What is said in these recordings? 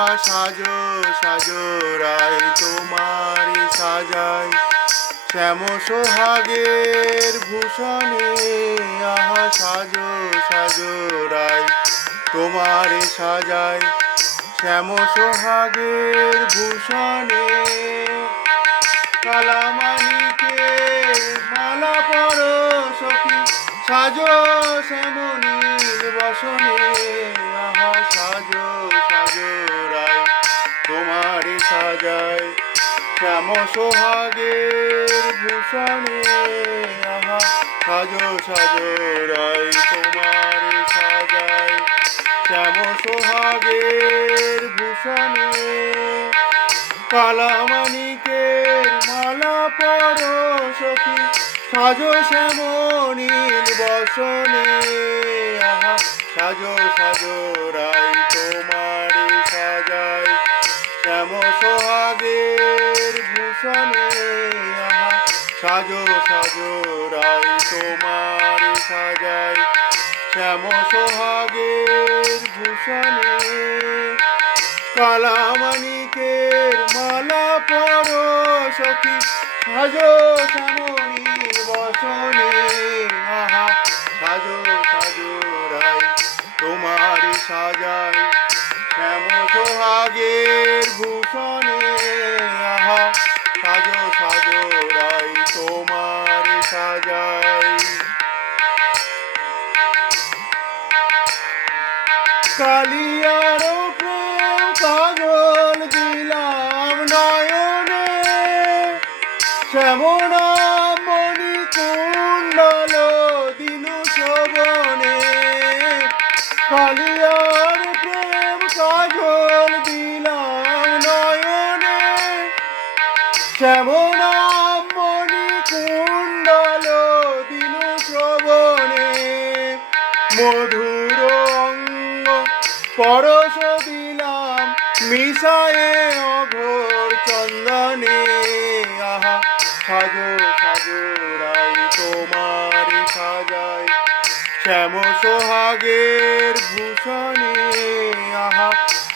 আহা সাজো সাজো রায় তোমারে সাজাই শ্যাম সোহাগের ভূষণে আহা সাজো সাজো রায় তোমারে সাজাই শ্যাম সোহাগের ভূষণে কালামানিকের মালা পরো সখী সাজো শ্যামনীল বসনে আহা সাজো সাজো রায় তোমারে সাজায় শ্যাম সোহাগের ভূষণে আহা সাজো সাজো রায় তোমারে সাজায় শ্যাম সোহাগের ভূষণে কালামানিকের মালা পরো সখী সাজো শ্যামনীল বসনে আহা সাজো সাজো রায় তোমারে সাজায় শ্যাম সোহাগের ভূষণে আহা সাজো সাজো রায় তোমারে সাজায় শ্যাম সোহাগের ভূষণে কালামানিকের মালা পরো সখী সাজো শ্যামনীল বসনে আহা সাজো সাজো রায় তোমারে সাজায় শ্যাম সোহাগের ভূষণে আহা সাজো সাজো রায় তোমারে সাজায় কালিয়ার প্রেম কাজল দিলাম নয়নে শ্যামনা মণি কুণ্ডল দিনু শোভনে কালিয়ার প্রেম কাজল দিলাম নয়নে শ্যামনা মণি কুণ্ডল দিনু শোভনে মধুর অঙ্গ পরশ দিলাম মিশায়ে অঘোর চন্দনে আহা সাজো সাজো রায় তোমারে সাজায় শ্যাম সোহাগের ভূষণে আহা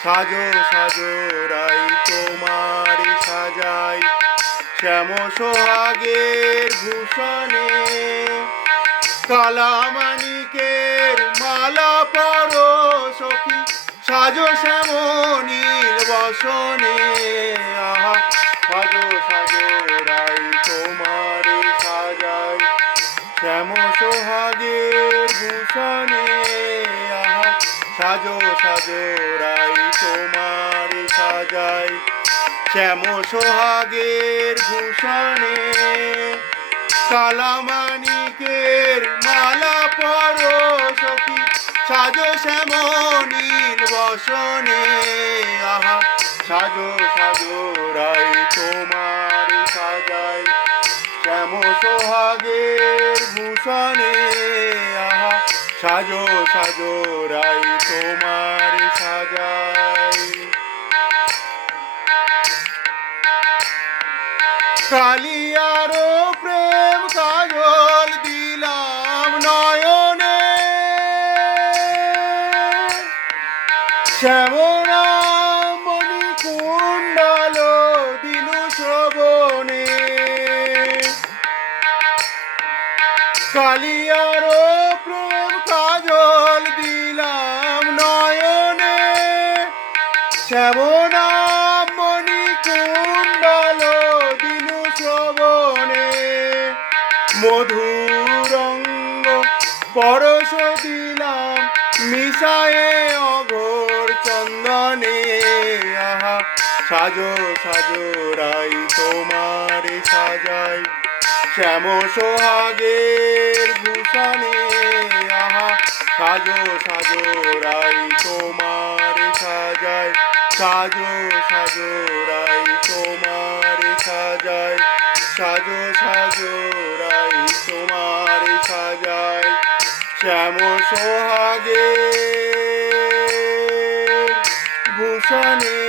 সাজো সাজো রায় তোমারে সাজায় শ্যাম সোহাগের ভূষণে কালামানিকের মালা পরো সখী সাজো শ্যামনীল বসনে আহা সাজো সাজো রায় তোমারে সাজায় শ্যাম সোহাগের ভূষণে আহা সাজো সাজো রায় তোমারে সাজায় শ্যাম সোহাগের ভূষণে কালামানিকের মালা পরো সখী সাজো শ্যামনীল বসনে আহা সাজো সাজো রায় তোমারে সাজায় শ্যাম সোহাগের ভূষণে আহা সাজো সাজো রায় তোমারে সাজায় কালিয়ার প্রেম কাজল দিলাম নয়নে শ্যামনা মণি কুণ্ডল দিনু শোভনে কালিয়ার প্রেম কাজল দিলাম নয়নে শ্যামনা মণি কুণ্ডল দিনু শোভনে মধুর অঙ্গ পরশ দিলাম মিশায়ে অঘোর চন্দনে আহা সাজো সাজো রায় তোমারে সাজায় শ্যাম সোহাগের ভূষণে আহা সাজো সাজো রায় তোমারে সাজায় সাজো সাজো রায় তোমারে সাজায় সাজো সাজো রায় তোমারে সাজায় শ্যাম সোহাগের ভূষণে